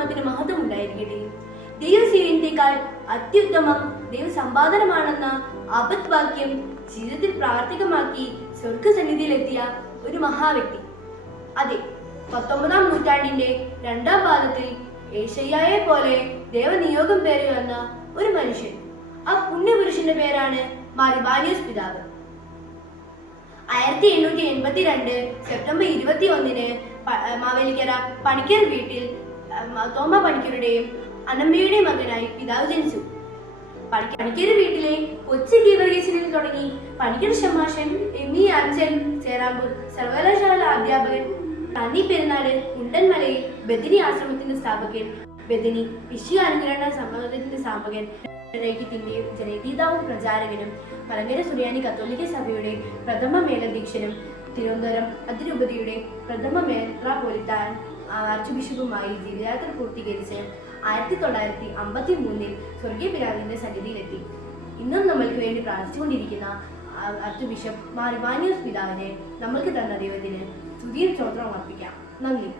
നാമത്തിന് മഹത്വം ഉണ്ടായിരിക്കട്ടെ. ദൈവസേവനത്തെക്കാൾ അത്യുത്തമം ദൈവസമ്പാദനമാണെന്ന ആപത് വാക്യം ജീവിതത്തിൽ പ്രാവർത്തികമാക്കി സ്വർഗസന്നിധിയിലെത്തിയ ഒരു മഹാവ്യക്തി. അതെ, 19-ാം നൂറ്റാണ്ടിന്റെ രണ്ടാം പാദത്തിൽ യേശയ്യായെ പോലെ ദൈവനിയോഗം പേര് വന്ന ഒരു മനുഷ്യൻ. ആ പുണ്യപുരുഷന്റെ പേരാണ് മാർ ഇവാനിയോസ് പിതാവ്. 1882 സെപ്റ്റംബർ 21 മാവേലിക്കര പണിക്കർ വീട്ടിൽ തോമ പണിക്കരുടെയും അനമ്മയുടെയും മകനായി പിതാവ് ജനിച്ചു. പണിക്കർ വീട്ടിലെ കൊച്ചി ഗീവർഗീസിനിൽ തുടങ്ങി പണിക്കർ ഷമാഷൻ, എം.ഇ. അഞ്ചൽ, ചേരാമ്പൂർ സർവകലാശാല അധ്യാപകൻ, നന്ദി പെരുന്നാട്, മുണ്ടൻമലയിൽ ബദിനി ആശ്രമത്തിന്റെ സ്ഥാപകൻ, ബദിനി വിശ്വാനുഗ്രഹണ സമ്മേളനത്തിന്റെ സ്ഥാപകൻ, ജനൈക്യത്തിന്റെയും ജനഗീതാവും പ്രചാരകനും, മലങ്കര സുറിയാനി കത്തോലിക്ക സഭയുടെ പ്രഥമ മേലധ്യക്ഷനും, തിരുവനന്തപുരം അതിരൂപതയുടെ പ്രഥമ മെത്രാപ്പൊലീത്താൻ ആർച്ച് ബിഷപ്പുമായി ജീവിതയാത്ര പൂർത്തീകരിച്ച് 1953 സ്വർഗീയ പിതാവിന്റെ സന്നിധിയിലെത്തി. ഇന്നും നമ്മൾക്ക് വേണ്ടി പ്രാർത്ഥിച്ചുകൊണ്ടിരിക്കുന്ന ആർച്ച് ബിഷപ്പ് മാർ ഇവാനിയോസ് പിതാവിനെ നമ്മൾക്ക് തന്ന ദൈവത്തിന് സ്തുതിയും സ്തോത്രവും അർപ്പിക്കാം. നന്ദി.